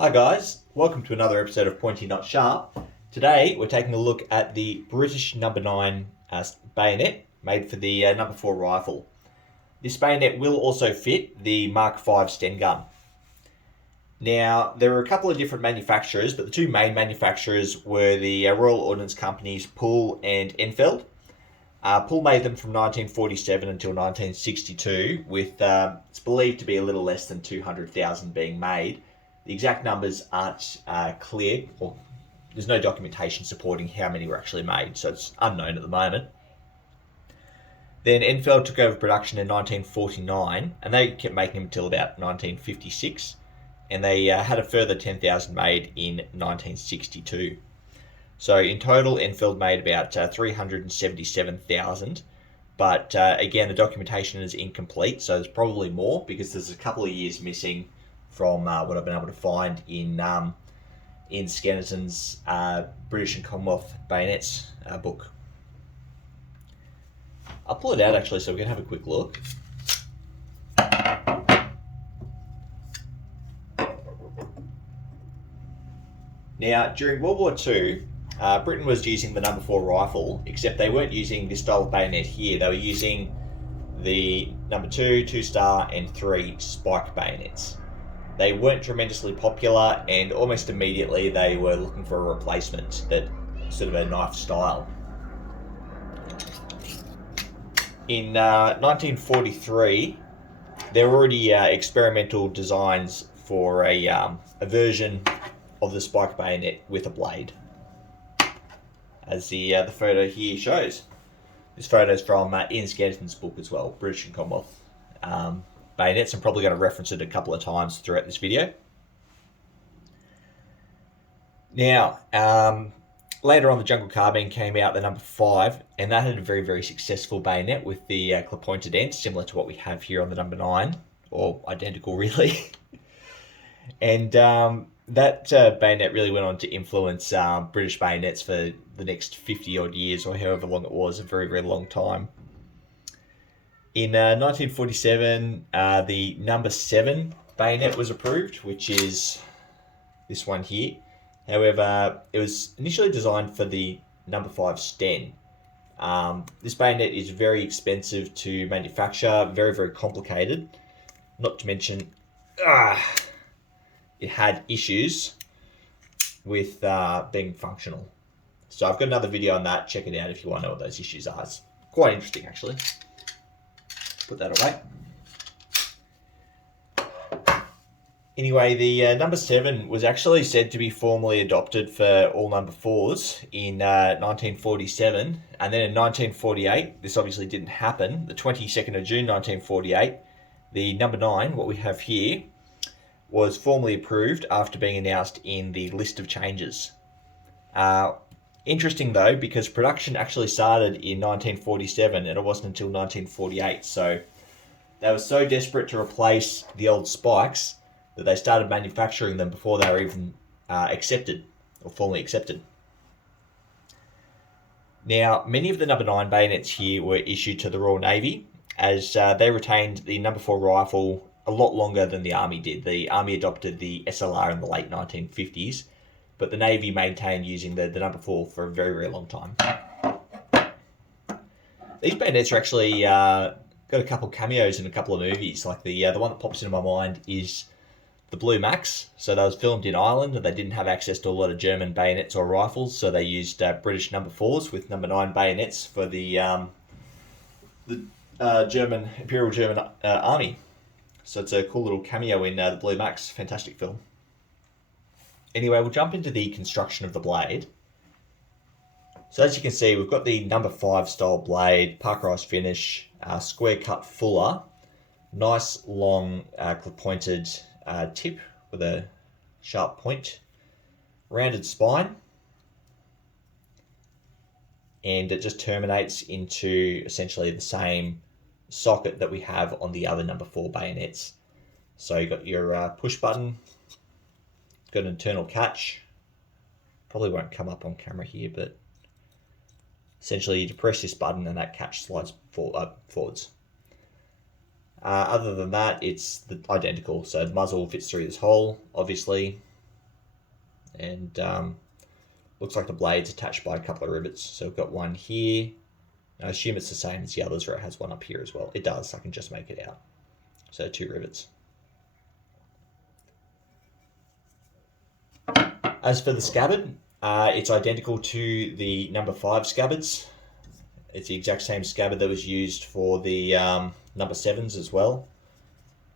Hi guys, welcome to another episode of Pointy Not Sharp. Today we're taking a look at the British number 9 bayonet made for the number 4 rifle. This bayonet will also fit the Mark 5 Sten gun. Now there are a couple of different manufacturers, but the two main manufacturers were the Royal Ordnance Company's Poole and Enfield. Poole made them from 1947 until 1962, with it's believed to be a little less than 200,000 being made. The exact numbers aren't clear, or there's no documentation supporting how many were actually made, so it's unknown at the moment. Then Enfield took over production in 1949, and they kept making them until about 1956, and they had a further 10,000 made in 1962. So in total, Enfield made about 377,000, but again, the documentation is incomplete, so there's probably more because there's a couple of years missing from what I've been able to find in Scannington's British and Commonwealth Bayonets book. I'll pull it out actually so we can have a quick look. Now, during World War II, Britain was using the number 4 rifle, except they weren't using this style of bayonet here. They were using the number 2, 2-star, and 3 spike bayonets. They weren't tremendously popular, and almost immediately they were looking for a replacement, that sort of a knife style. In 1943, there were already experimental designs for a version of the spike bayonet with a blade, as the photo here shows. This photo is from Ian Scannington's book as well, British and Commonwealth Bayonets. I'm probably going to reference it a couple of times throughout this video. Now, later on, the Jungle Carbine came out, the number 5, and that had a very, very successful bayonet with the clip-pointed end, similar to what we have here on the number 9, or identical really. And that bayonet really went on to influence British bayonets for the next 50 odd years, or however long it was, a very, very long time. In 1947, the number 7 bayonet was approved, which is this one here. However, it was initially designed for the number 5 Sten. This bayonet is very expensive to manufacture, very, very complicated. Not to mention, it had issues with being functional. So I've got another video on that. Check it out if you want to know what those issues are. It's quite interesting, actually. Put that away. Anyway, the number 7 was actually said to be formally adopted for all number 4s in 1947, and then in 1948, this obviously didn't happen. The 22nd of June 1948, the number 9, what we have here, was formally approved after being announced in the list of changes. Interesting though, because production actually started in 1947 and it wasn't until 1948. So they were so desperate to replace the old spikes that they started manufacturing them before they were even accepted or formally accepted. Now, many of the number 9 bayonets here were issued to the Royal Navy, as they retained the number 4 rifle a lot longer than the Army did. The Army adopted the SLR in the late 1950s, but the Navy maintained using the number 4 for a very, very long time. These bayonets are actually got a couple cameos in a couple of movies. Like the one that pops into my mind is the Blue Max. So that was filmed in Ireland, and they didn't have access to a lot of German bayonets or rifles, so they used British number 4s with number 9 bayonets for the Imperial German Army. So it's a cool little cameo in the Blue Max. Fantastic film. Anyway, we'll jump into the construction of the blade. So as you can see, we've got the number 5 style blade, parkerized finish, square cut fuller, nice long clip-pointed tip with a sharp point, rounded spine, and it just terminates into essentially the same socket that we have on the other number 4 bayonets. So you've got your push button, got an internal catch. Probably won't come up on camera here, but essentially you depress this button and that catch slides forwards. Other than that, it's identical. So the muzzle fits through this hole, obviously. and looks like the blade's attached by a couple of rivets. So we've got one here. I assume it's the same as the others, or it has one up here as well. It does, I can just make it out. So 2 rivets. As for the scabbard, it's identical to the number 5 scabbards. It's the exact same scabbard that was used for the number 7s as well.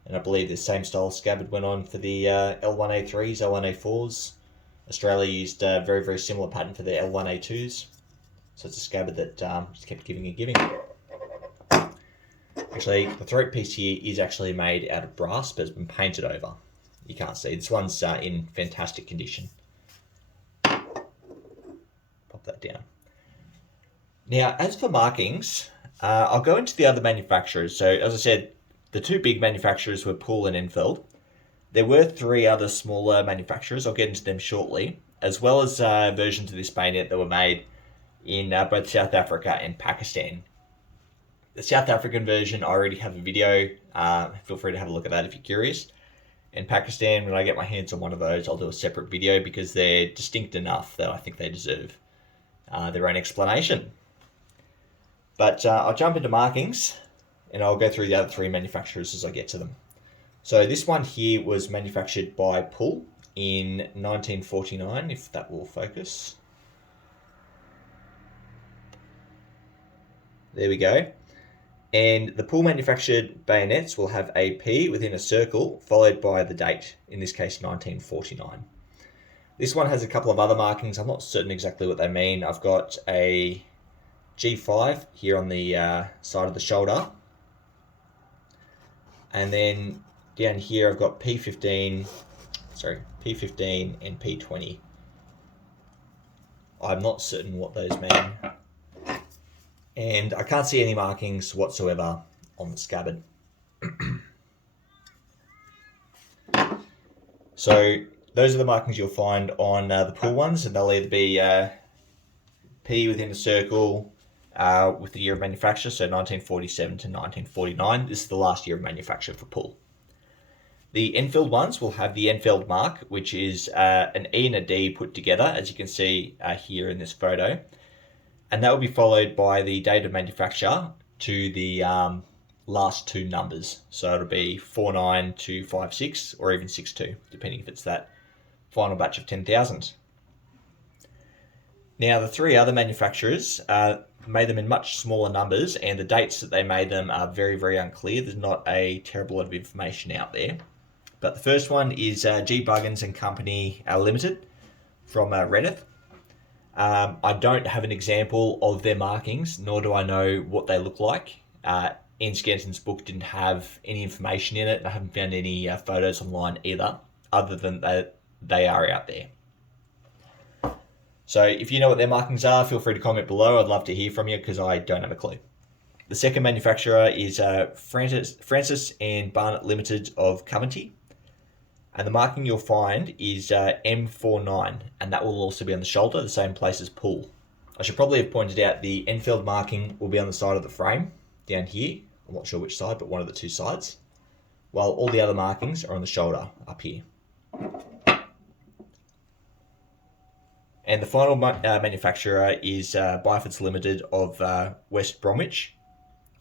And I believe the same style scabbard went on for the L1A3s, L1A4s. Australia used a very, very similar pattern for the L1A2s. So it's a scabbard that just kept giving and giving. Actually, the throat piece here is actually made out of brass, but it's been painted over. You can't see. This one's in fantastic condition. Pop that down. Now, as for markings, I'll go into the other manufacturers. So, as I said, the 2 big manufacturers were Poole and Enfield. There were 3 other smaller manufacturers. I'll get into them shortly, as well as versions of this bayonet that were made in both South Africa and Pakistan. The South African version, I already have a video. Feel free to have a look at that if you're curious. In Pakistan, when I get my hands on one of those, I'll do a separate video because they're distinct enough that I think they deserve their own explanation. But I'll jump into markings, and I'll go through the other 3 manufacturers as I get to them. So this one here was manufactured by Poole in 1949, if that will focus. There we go. And the Poole manufactured bayonets will have a P within a circle followed by the date, in this case 1949. This one has a couple of other markings. I'm not certain exactly what they mean. I've got a G5 here on the side of the shoulder. And then down here I've got P15 and P20. I'm not certain what those mean. And I can't see any markings whatsoever on the scabbard. So those are the markings you'll find on the Poole ones, and they'll either be P within a circle with the year of manufacture, so 1947 to 1949. This is the last year of manufacture for Poole. The Enfield ones will have the Enfield mark, which is an E and a D put together, as you can see here in this photo. And that will be followed by the date of manufacture to the last 2 numbers. So it'll be 49 to 56 or even 62, depending if it's that final batch of 10,000. Now, the 3 other manufacturers made them in much smaller numbers, and the dates that they made them are very, very unclear. There's not a terrible lot of information out there. But the first one is G. Buggins and Company Limited from Reddith. I don't have an example of their markings, nor do I know what they look like. Ian Scanson's book didn't have any information in it, and I haven't found any photos online either, other than that they are out there. So if you know what their markings are, feel free to comment below. I'd love to hear from you because I don't have a clue. The second manufacturer is Francis and Barnett Limited of Coventry. And the marking you'll find is M49, and that will also be on the shoulder, the same place as Poole. I should probably have pointed out the Enfield marking will be on the side of the frame, down here. I'm not sure which side, but one of the 2 sides. While all the other markings are on the shoulder, up here. And the final manufacturer is Byfords Limited of West Bromwich.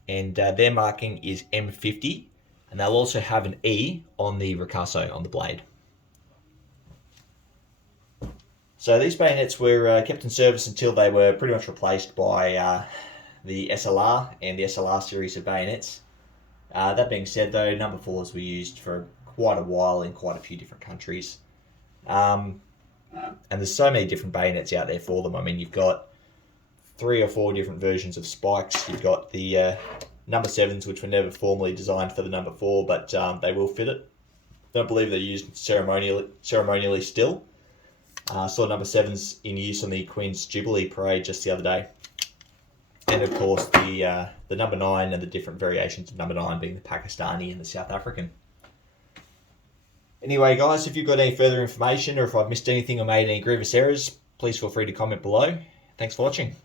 And their marking is M50. And they'll also have an E on the ricasso, on the blade. So these bayonets were kept in service until they were pretty much replaced by the SLR and the SLR series of bayonets. That being said though, number 4s were used for quite a while in quite a few different countries. And there's so many different bayonets out there for them. I mean, you've got 3 or 4 different versions of spikes. You've got the number 7s, which were never formally designed for the number 4, but they will fit it. Don't believe they're used ceremonially still. Saw number 7s in use on the Queen's Jubilee Parade just the other day. And of course the number 9 and the different variations of number 9 being the Pakistani and the South African. Anyway guys, if you've got any further information or if I've missed anything or made any grievous errors, please feel free to comment below. Thanks for watching.